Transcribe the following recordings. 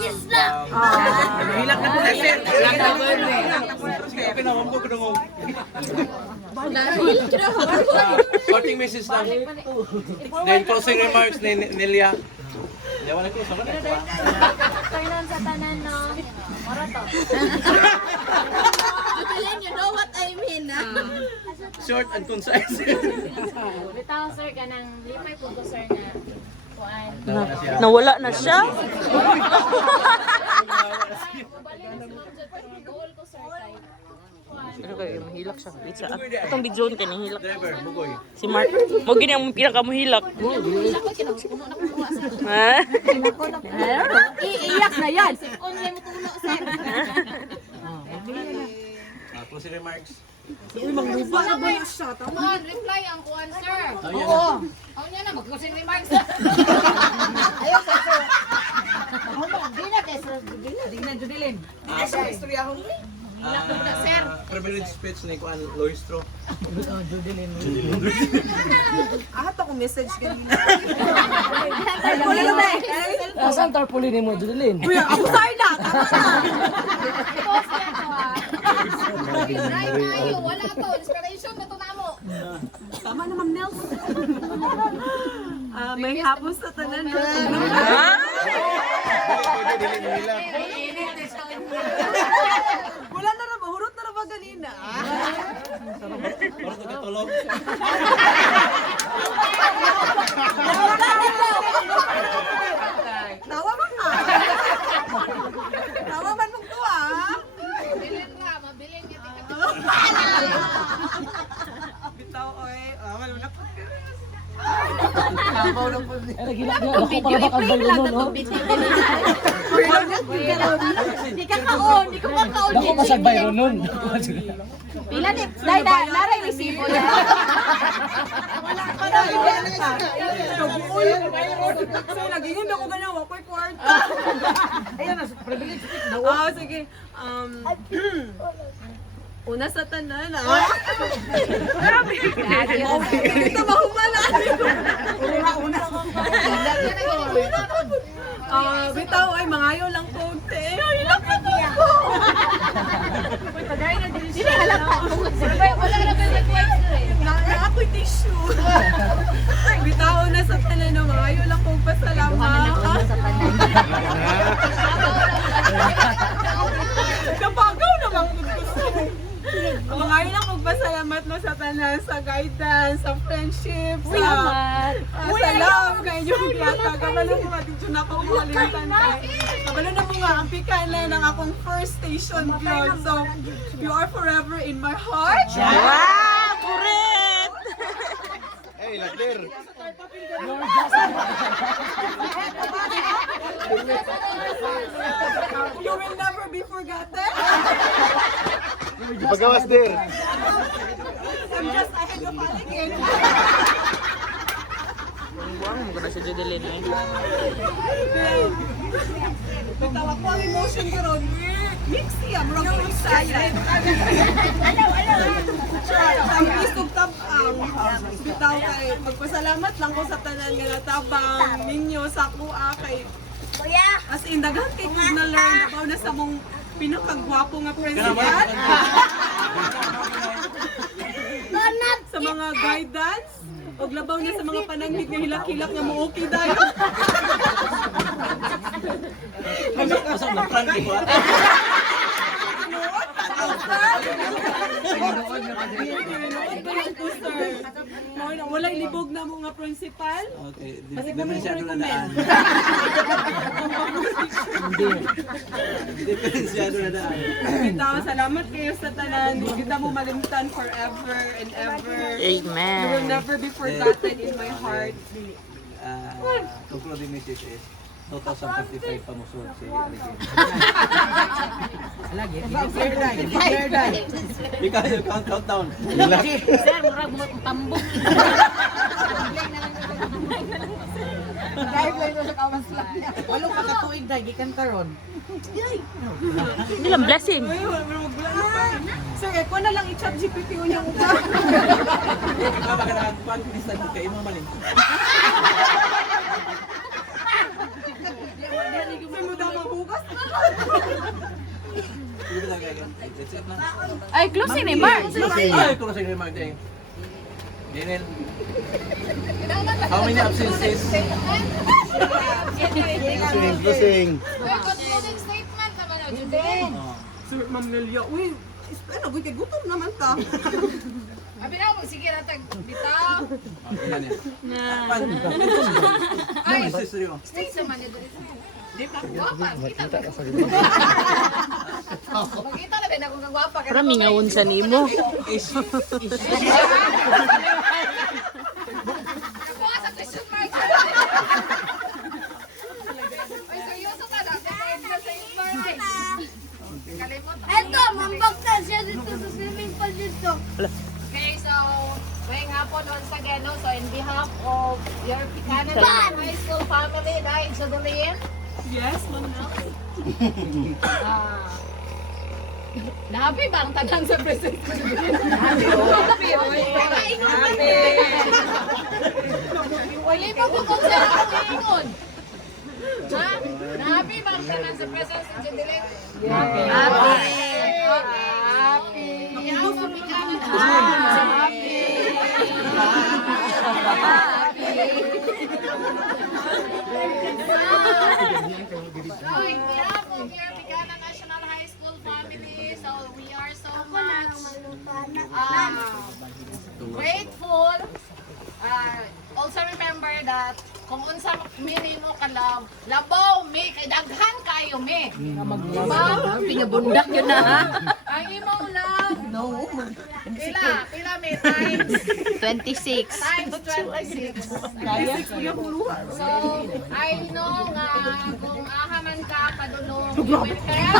Hilak na po na sir. Hilak na po na. Okay na, mamko ko dungog. Parting message lang. Then closing remarks ni Nelia. Yawan ako sa mga. Tanan sa tanan no. Marato. You know what I mean, Short and concise. Bitaw sir kanang limay punto sir nga kuan. Nawala na siya. Goal ko sir kay Ano kayo, mahilak siya. Itong big zone ka hilak. Driver, bugoy. Si Mark. Mo gini ang pinakamuhilak. Ha? Iiyak na yan. only mo tulo sir. Closing remarks. Come on, reply ang kuan sir. Oo. Ako niya na mag-closing remarks. Ayaw sa sir. Di na kay sir. Tingnan Judilin. Sir. Privilege speech ni Kuan Loistro. Ahap ako message kanina. Saan tarpaulin mo Judilin? Ako sa'yo na. Post niya to ha. Right tayo, wala to. Inspiration na to namo. Tama na, Ma'am Nels. May hapon sa tanan. Wala na ba? Hurot na ba ganina? Parang ko katulog. Tawa man ka. Tawa man mong tuwa. Bilin ra, mabilin niya tika. Bitaw, oy. Wala na po. Ako para makagay mo no. Di ka kaon. Di ka kaon. Ako masagbay ron nun. Pila ni, dai naray resibo na. Wala pa na. So nagingon ako ganyan wa koy kwarta. Ayan na, privilege. Sige. Una sa tanan Ito mahumala. Bitaw ay mangayo lang po. Hilak na to. Dili halata. Wala na ba request sir? Na ako'y tissue. Bitaw na sa tanan no mangayo lang po pasalamat. Kapagaw naman gusto. Mangayon lang magpasalamat mo sa tanan, sa guidance, sa friendship, sa love, kay yung yata. Kabalo mo nga dito na ako malimtan kay. Kabalo na mo nga ang pikala ng akong first station yun. So, you are forever in my heart. Wow! Kuret! Hey, lakder. You will never be forgotten. Pagawas der. I'm just a hegapalikin. Wow, maganda si Judeline eh. Bitaw ako ang emotion ko ron. Mix siya, murag ko excited. Please tugtab bitaw kay magpasalamat lang ko sa tanan nga natabang ninyo sa kuha kay as in daghan kay kog na learn about na sa mong pinakagwapo nga president. Sa mga guidance og labaw na sa mga pananghid nga hilak-hilak nga mo okay dayo. Masang na prank ko. Walang libog na mo nga principal. Okay, diferensyado na daan. Diferensyado na daan. Bitaw, salamat kayo sa tanan. Kita mo malimtan forever and ever. You will Amen. never be forgotten in my heart. Concluding message is 2055 pamusod si Aligid. Lagi. Declare die. Ikaw yung countdown. Sir, murag mo tambok. Dahil lang sa kawas lang niya. Walo ka katuig dahil gikan karon. Hindi lang blessing. Ay, wala mo magbula na pa. Sir, ko na lang i-chat GPT o yung upa. Ikaw baka nakapag-listen kay Imam Maling. Sir, mo daw mabukas That's it na. Ay, closing remarks. Ay, closing remark din. Dinel. How many absences? Closing. Concluding statement naman o, Judith. Sir, Ma'am Nelia, uy, ano, uy, kay gutom naman ta. Abi na mo, sige natag bitaw. Ilan yan? Ay, Ay, sister yun. state naman yun. Di ba? Guwapa, kita na. Magkita na din akong kagwapa. Para mingawon sa nimo. Nakuha sa question mark. Ay, seryoso ka na. Depende ka sa inspiration. Kalimutan. Eto, mambakta siya dito sa swimming pool dito. Okay, so, ngayong hapon once again, no? So in behalf of your Canada High School family, dahil sa Dolin, Yes, Ma'am. nahappy ba ang tagang sa present? Happy. Wala pa ko kung saan ako ingon. Ha? Nahappy ba ang tagang sa present sa Dolin? Happy. Iyaw mo, Canada. Happy. So, in behalf of your Bicana National High School family, so we are so much grateful. Also remember that kung unsa mini mo kalab, labaw mi kay daghan kayo mi. Diba? Pinabundak yun na ha. Ang imong love. No. Pila mi times 26. times 26. So, I know nga kung ahaman ka padulong, kaya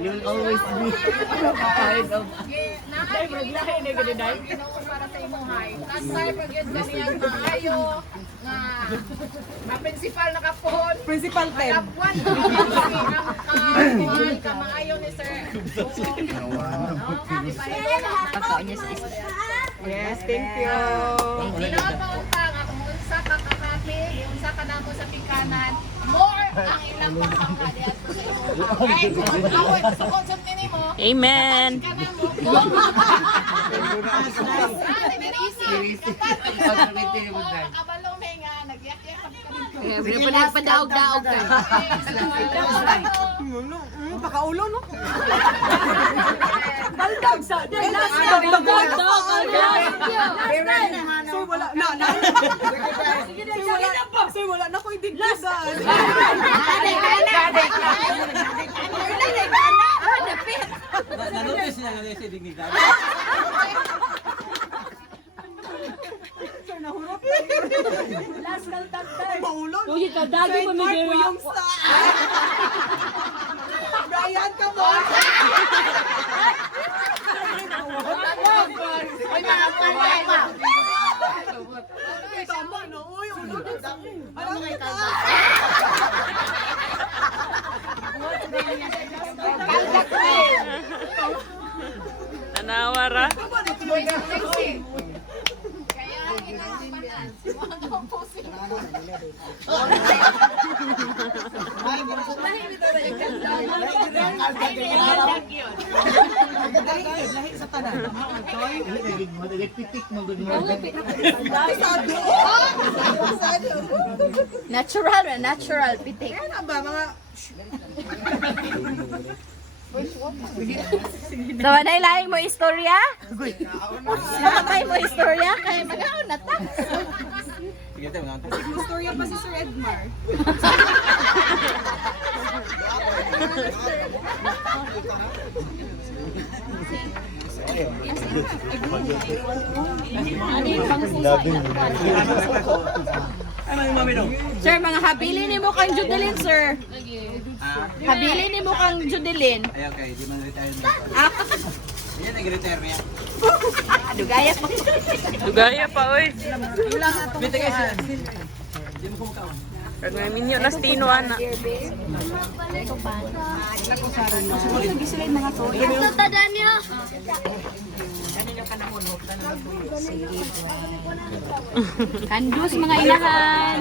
You will always be part of Ginoo para sa imuhay. Kasay pag yun ganyan maayo nga ma-principal na kapon. Principal Tem. Kapuan ang ka maayo ni Sir. Yes, thank you. Tinood mo unta nga kung unsa ka kakapig, unsa ka namo sa pingkanan, more ang ilang pagkakadiat sa imo. Right? Away sa concept nimo. Amen. Ka na mo. Nakabalong may nga, nagyak-yak ka Padaog-daog ka. Pakaulo, no? Sir, wala na. Sir, wala na ko idigdagan. Nanotice niya nga sa dignidad. Sir, nahurot na. Paulo. Uy, kadagi pa may Sir, yung sa... Brian, come on! Ay, tama na. Uy, ulo. Alam mo ka. Nanawara. Kaya ginagampanan. Lahi sa tanan. pitik mo good morning. Natural pitik. Ano ba, mga... So, lain mo istorya? Lain mo istorya? Kaya mag-aon na ta. Sige, tayo nga. Istorya pa si Sir Edmar. Ano yung mami dong? Sir, mga habilin ni mo kang Judelin, sir. Habilin ni mo kang Judelin. Ay, okay. Di man retire na. Yan, nag-retire niya. Dugaya pa. Dugaya pa, oy. Binte guys. Di mo kumakaon. Kag may minyo na stino ana. Ito tada niya. Kanjus mga inahan.